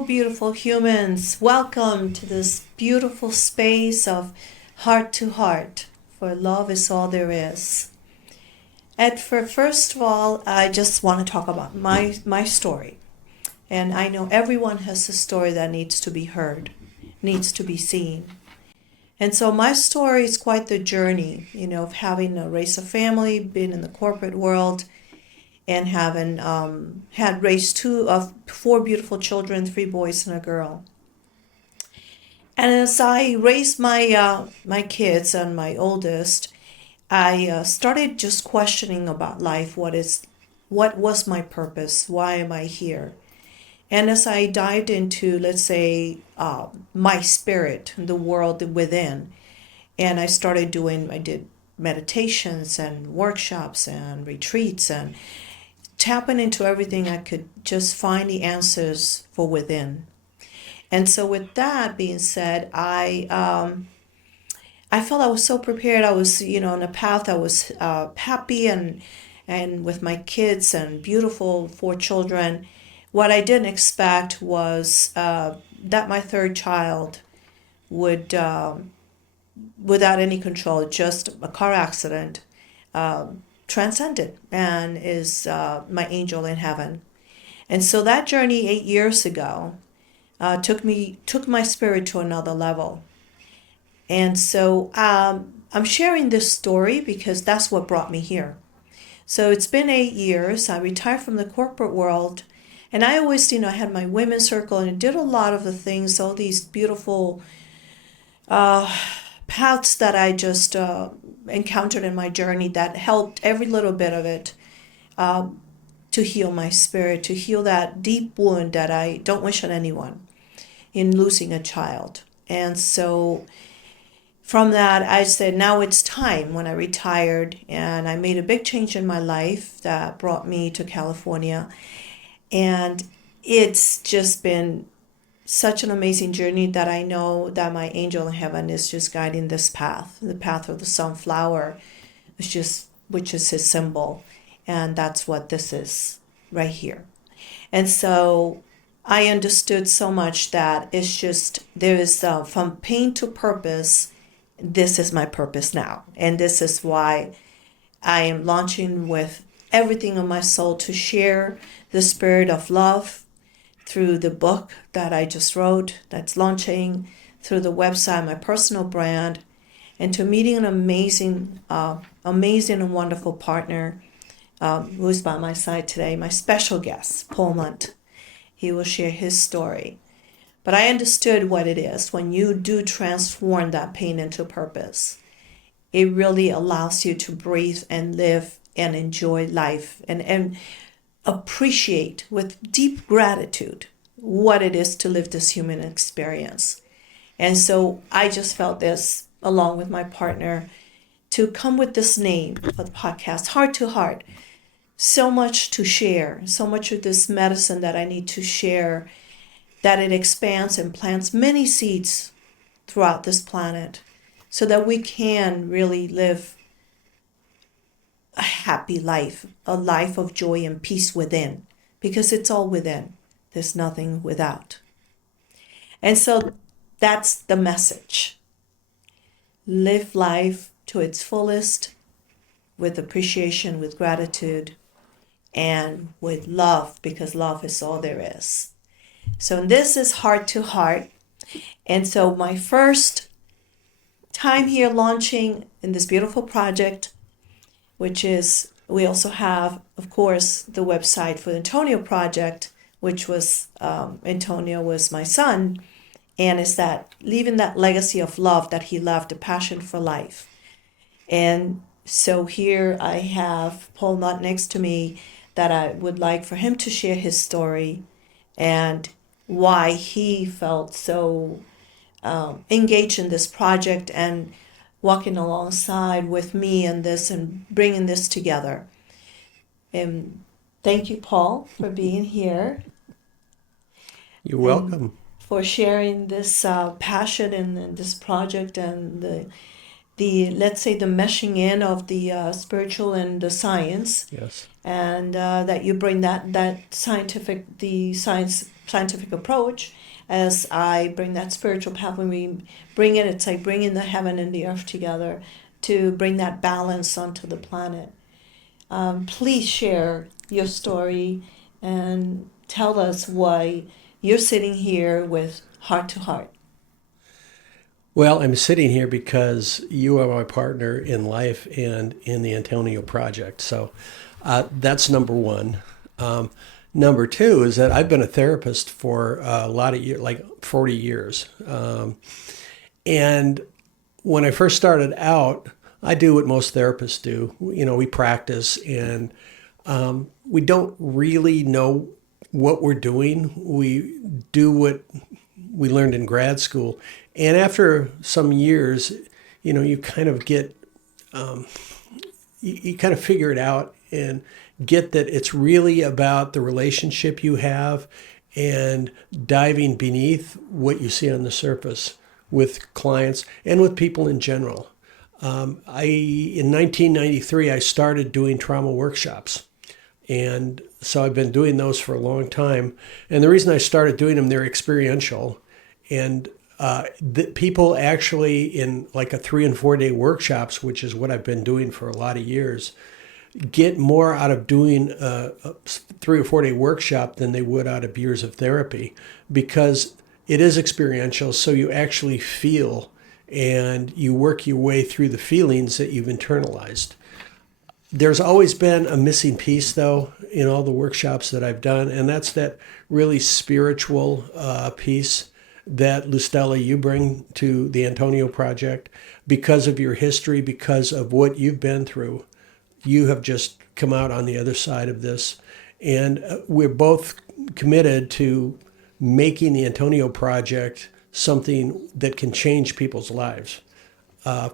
Hello, beautiful humans. Welcome to this beautiful space of heart to heart, for love is all there is. And first of all, I just want to talk about my story. And I know everyone has a story that needs to be heard, needs to be seen. And so my story is quite the journey, of having raised a family, been in the corporate world, and having had raised four beautiful children, 3 boys and a girl. And as I raised my kids and my oldest, I started just questioning about life. What was my purpose? Why am I here? And as I dived into, let's say, my spirit, the world within, and I did meditations and workshops and retreats and tapping into everything I could, just find the answers for within. And so with that being said, I felt I was so prepared. I was, on a path. I was happy and with my kids and beautiful 4 children. What I didn't expect was that my 3rd child would, without any control, just a car accident, transcended and is my angel in heaven. And so that journey 8 years ago took my spirit to another level. And so I'm sharing this story because that's what brought me here. So it's been 8 years. I retired from the corporate world, and I always, I had my women's circle and did a lot of the things, all these beautiful paths that I just encountered in my journey that helped every little bit of it to heal my spirit, to heal that deep wound that I don't wish on anyone in losing a child. And so from that, I said, now it's time. When I retired, and I made a big change in my life that brought me to California. And it's just been such an amazing journey that I know that my angel in heaven is just guiding this path, the path of the sunflower, which is his symbol. And that's what this is right here. And so I understood so much that it's just, there is from pain to purpose. This is my purpose now. And this is why I am launching with everything in my soul to share the spirit of love through the book that I just wrote that's launching, through the website, my personal brand, and to meeting an amazing and wonderful partner who's by my side today, my special guest, Paul Mundt. He will share his story. But I understood what it is when you do transform that pain into purpose. It really allows you to breathe and live and enjoy life and appreciate with deep gratitude what it is to live this human experience. And so I just felt this, along with my partner, to come with this name for the podcast, Heart to Heart. So much to share, so much of this medicine that I need to share, that it expands and plants many seeds throughout this planet so that we can really live a happy life, a life of joy and peace within, because it's all within. There's nothing without. And so that's the message. Live life to its fullest with appreciation, with gratitude, and with love, because love is all there is. So this is Heart to Heart. And so my first time here launching in this beautiful project, which is, we also have, of course, the website for the Antonio Project, which was, Antonio was my son, and is that leaving that legacy of love that he left, a passion for life. And so here I have Paul Mundt next to me, that I would like for him to share his story and why he felt so engaged in this project and walking alongside with me in this and bringing this together. And thank you, Paul, for being here. You're welcome. For sharing this passion in this project and the let's say the meshing in of the spiritual and the science. Yes. And that you bring that science scientific approach, as I bring that spiritual path, when we bring it, it's like bringing the heaven and the earth together to bring that balance onto the planet. Please share your story and tell us why you're sitting here with Heart to Heart. Well, I'm sitting here because you are my partner in life and in the Antonio Project. So that's number one. Number two is that I've been a therapist for a lot of years, like 40 years. And when I first started out, I do what most therapists do. You know, we practice and we don't really know what we're doing. We do what we learned in grad school. And after some years, you know, you kind of get, you kind of figure it out and get that it's really about the relationship you have and diving beneath what you see on the surface with clients and with people in general. In 1993, I started doing trauma workshops. And so I've been doing those for a long time. And the reason I started doing them, they're experiential. And the people actually in like a 3 and 4 day workshops, which is what I've been doing for a lot of years, get more out of doing a 3 or 4 day workshop than they would out of years of therapy, because it is experiential. So you actually feel and you work your way through the feelings that you've internalized. There's always been a missing piece, though, in all the workshops that I've done, and that's that really spiritual piece that Luz Stella, you bring to the Antonio Project because of your history, because of what you've been through. You have just come out on the other side of this, and we're both committed to making the Antonio Project something that can change people's lives.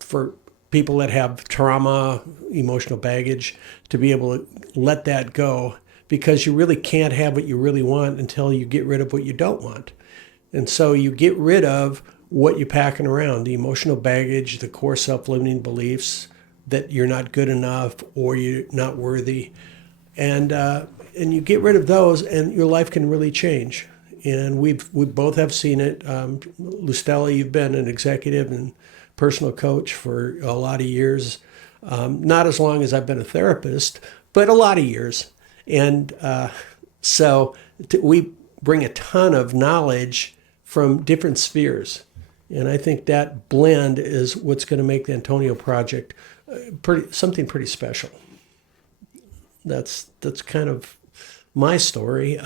For people that have trauma, emotional baggage, to be able to let that go, because you really can't have what you really want until you get rid of what you don't want. And so you get rid of what you're packing around, the emotional baggage, the core self-limiting beliefs that you're not good enough or you're not worthy. And you get rid of those and your life can really change. And we both have seen it. Luz Stella, you've been an executive and personal coach for a lot of years. Not as long as I've been a therapist, but a lot of years. And we bring a ton of knowledge from different spheres. And I think that blend is what's going to make the Antonio Project something pretty special. That's kind of my story.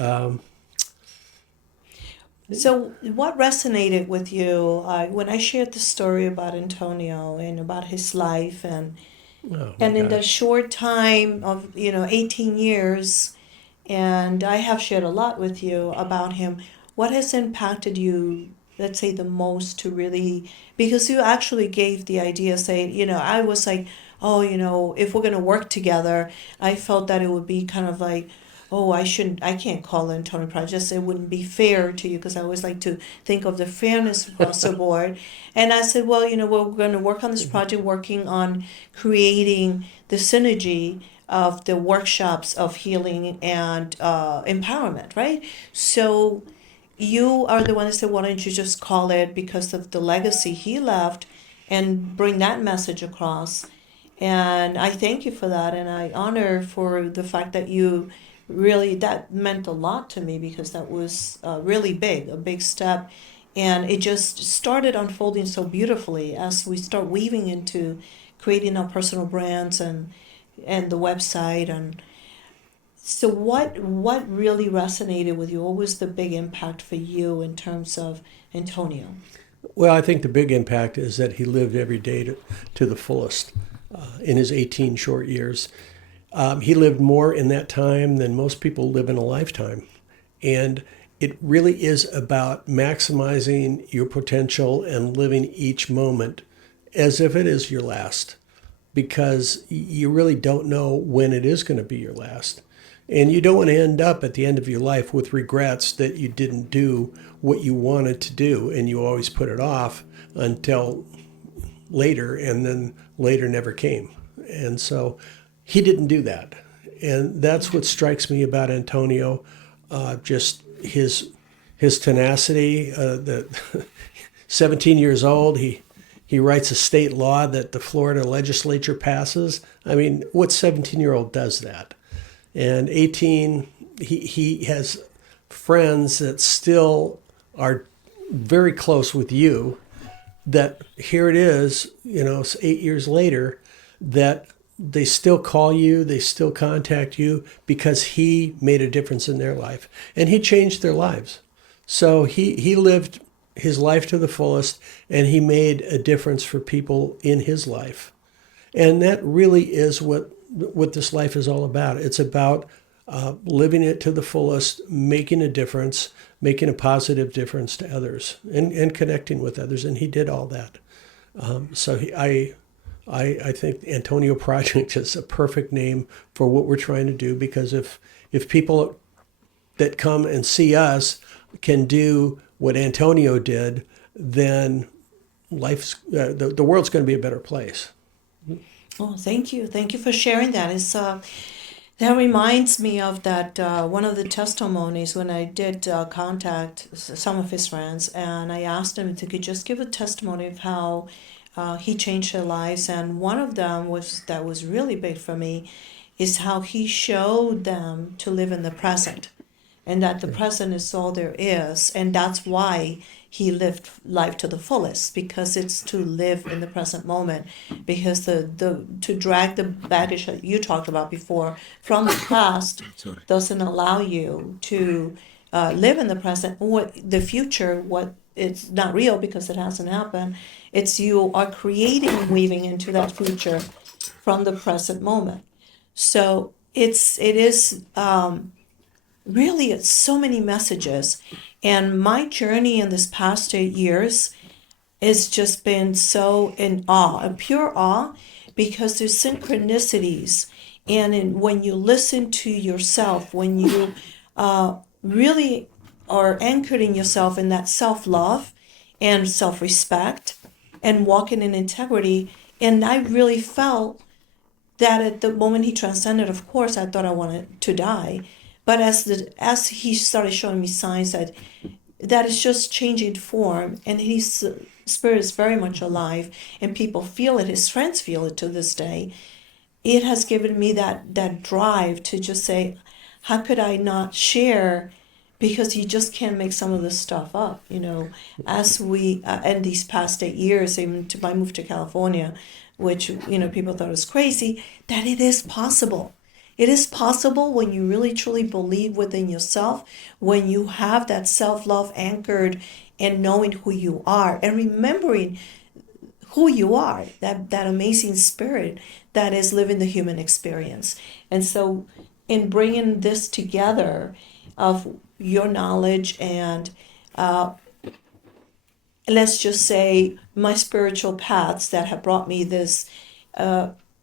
So what resonated with you when I shared the story about Antonio and about his life and in the short time of 18 years, and I have shared a lot with you about him, what has impacted you, let's say, the most to really, because you actually gave the idea, saying, I was like, oh, if we're going to work together, I felt that it would be kind of like, oh, I can't call it Antonio Project. It wouldn't be fair to you, because I always like to think of the fairness across the board. And I said, well, we're going to work on this project, working on creating the synergy of the workshops of healing and empowerment, right? So you are the one that said, why don't you just call it, because of the legacy he left, and bring that message across. And I thank you for that, and I honor for the fact that you really, that meant a lot to me, because that was really big, a big step. And it just started unfolding so beautifully as we start weaving into creating our personal brands and the website. And so what really resonated with you? What was the big impact for you in terms of Antonio? Well, I think the big impact is that he lived every day to the fullest in his 18 short years. He lived more in that time than most people live in a lifetime. And it really is about maximizing your potential and living each moment as if it is your last, because you really don't know when it is going to be your last. And you don't want to end up at the end of your life with regrets that you didn't do what you wanted to do, and you always put it off until later, and then later never came. And so he didn't do that. And that's what strikes me about Antonio, just his his tenacity. The 17 years old, he writes a state law that the Florida legislature passes. I mean, what 17-year-old does that? And 18, he has friends that still are very close with you, that here it is, 8 years later, that they still call you, they still contact you because he made a difference in their life. And he changed their lives. So he lived his life to the fullest, and he made a difference for people in his life. And that really is what this life is all about. It's about living it to the fullest, making a difference, making a positive difference to others, and connecting with others. And he did all that. I think Antonio Project is a perfect name for what we're trying to do, because if people that come and see us can do what Antonio did, then the world's going to be a better place. Oh, thank you. Thank you for sharing that. That reminds me of that one of the testimonies when I did contact some of his friends, and I asked him if he could just give a testimony of how he changed their lives. And one of them that was really big for me is how he showed them to live in the present, and that the present is all there is, and that's why he lived life to the fullest, because it's to live in the present moment, because to drag the baggage that you talked about before from the past doesn't allow you to live in the present. What the future, what it's not real because it hasn't happened. It's you are creating and weaving into that future from the present moment. So it is really, it's so many messages. And my journey in this past 8 years has just been so in awe, a pure awe, because there's synchronicities. And when you listen to yourself, when you really are anchored in yourself in that self-love and self-respect and walking in integrity, and I really felt that at the moment he transcended, of course, I thought I wanted to die. But as he started showing me signs that is just changing form, and his spirit is very much alive, and people feel it, his friends feel it to this day, it has given me that drive to just say, how could I not share? Because you just can't make some of this stuff up, As we, in these past 8 years, even I moved to California, which, people thought was crazy, that it is possible. It is possible when you really truly believe within yourself, when you have that self-love anchored in knowing who you are and remembering who you are, that amazing spirit that is living the human experience. And so in bringing this together of your knowledge and let's just say my spiritual paths that have brought me this,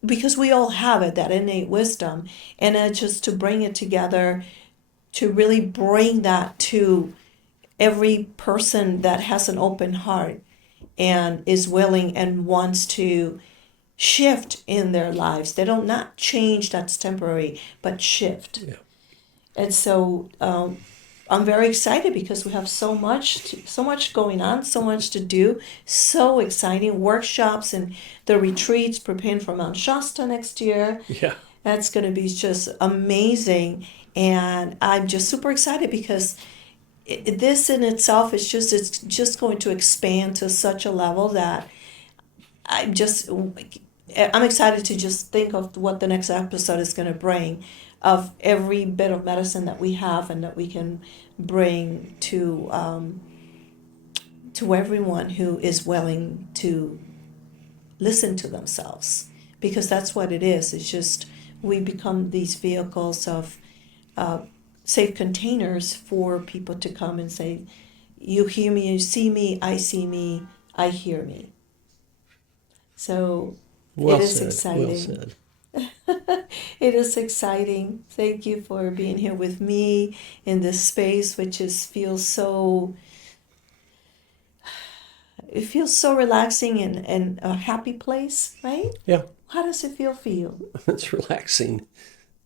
because we all have it, that innate wisdom, and just to bring it together, to really bring that to every person that has an open heart and is willing and wants to shift in their lives. They don't not change, that's temporary, but shift. Yeah. And so I'm very excited because we have so much going on, so much to do, so exciting workshops and the retreats, preparing for Mount Shasta next year. Yeah. That's going to be just amazing, and I'm just super excited because this in itself is it's just going to expand to such a level that I'm excited to just think of what the next episode is going to bring, of every bit of medicine that we have and that we can bring to everyone who is willing to listen to themselves, because that's what it is. It's just we become these vehicles of safe containers for people to come and say, you hear me, you see me, I hear me. So Well it is said. exciting. Well said. It is exciting. Thank you for being here with me in this space, which feels so relaxing and a happy place, right? Yeah. How does it feel for you? It's relaxing.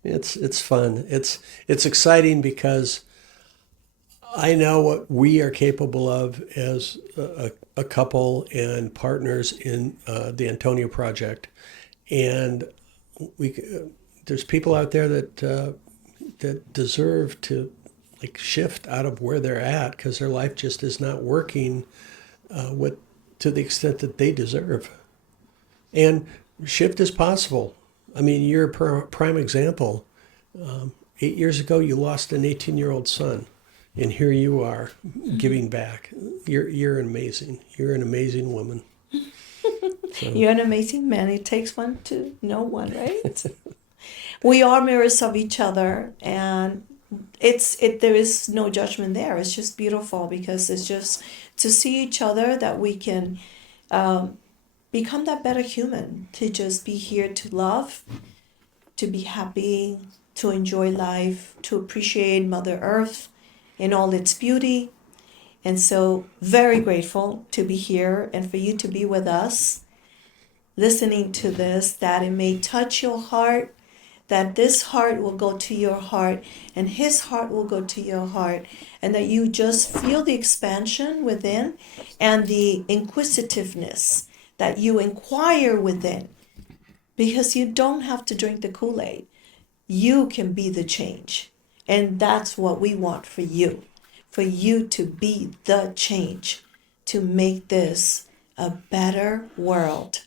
It's fun. It's exciting because I know what we are capable of as a couple and partners in the Antonio Project, and there's people out there that deserve to shift out of where they're at because their life just is not working to the extent that they deserve. And shift is possible. I mean, you're a prime example. 8 years ago, you lost an 18-year-old son, and here you are giving back. You're amazing. You're an amazing woman. So. You're an amazing man. It takes one to know one, right? We are mirrors of each other, and there is no judgment there. It's just beautiful because it's just to see each other that we can become that better human, to just be here to love, to be happy, to enjoy life, to appreciate Mother Earth in all its beauty. And so very grateful to be here and for you to be with us, listening to this, that it may touch your heart, that this heart will go to your heart and his heart will go to your heart, and that you just feel the expansion within and the inquisitiveness, that you inquire within, because you don't have to drink the Kool-Aid. You can be the change. And that's what we want for you to be the change, to make this a better world.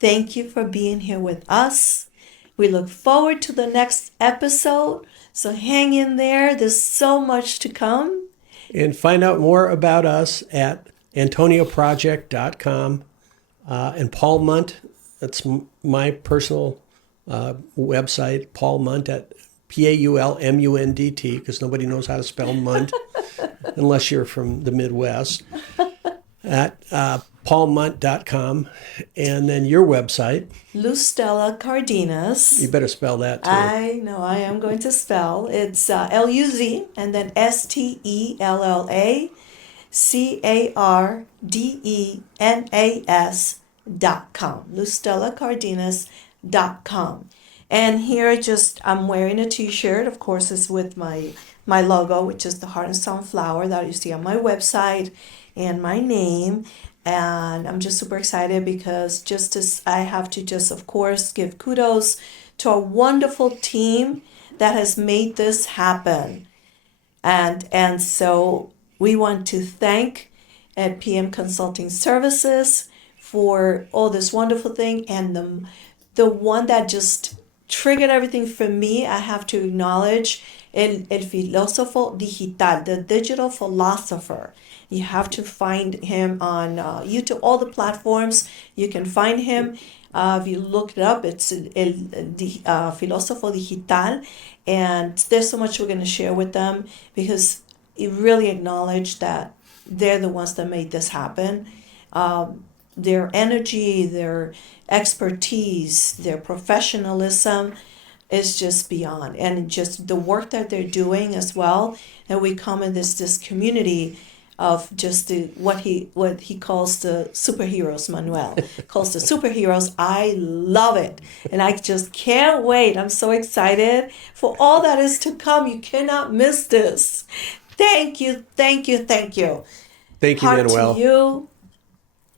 Thank you for being here with us. We look forward to the next episode. So hang in there. There's so much to come. And find out more about us at antonioproject.com. And Paul Mundt, that's my personal website, Paul Mundt at PaulMundt, because nobody knows how to spell Mundt unless you're from the Midwest, at paulmundt.com. And then your website, Luz Stella Cárdenas. You better spell that too. I know, I am going to spell. It's Luz and then STELLACARDENAS.com. LuzStellaCárdenas.com. And here I'm wearing a t-shirt. Of course, it's with my logo, which is the heart and sunflower that you see on my website, and my name. And I'm just super excited because I have to of course, give kudos to a wonderful team that has made this happen. And so we want to thank at PM Consulting Services for all this wonderful thing. And the one that just triggered everything for me, I have to acknowledge el filósofo digital, the digital philosopher. You have to find him on YouTube, all the platforms. You can find him. If you look it up, it's el filósofo digital. And there's so much we're going to share with them because it really acknowledged that they're the ones that made this happen. Their energy, their expertise, their professionalism is just beyond. And just the work that they're doing as well. And we come in this community of just what he calls the superheroes. Manuel calls the superheroes. I love it, and I just can't wait. I'm so excited for all that is to come. You cannot miss this. Thank you, thank you, thank you. Thank you, Heart Manuel. to you.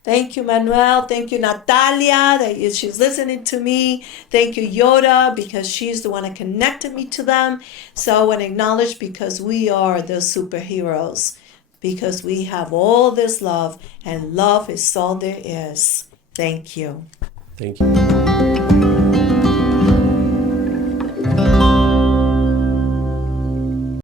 Thank you, Manuel. Thank you, Natalia, that she's listening to me. Thank you, Yoda, because she's the one that connected me to them. So I want to acknowledge, because we are the superheroes, because we have all this love, and love is all there is. Thank you. Thank you.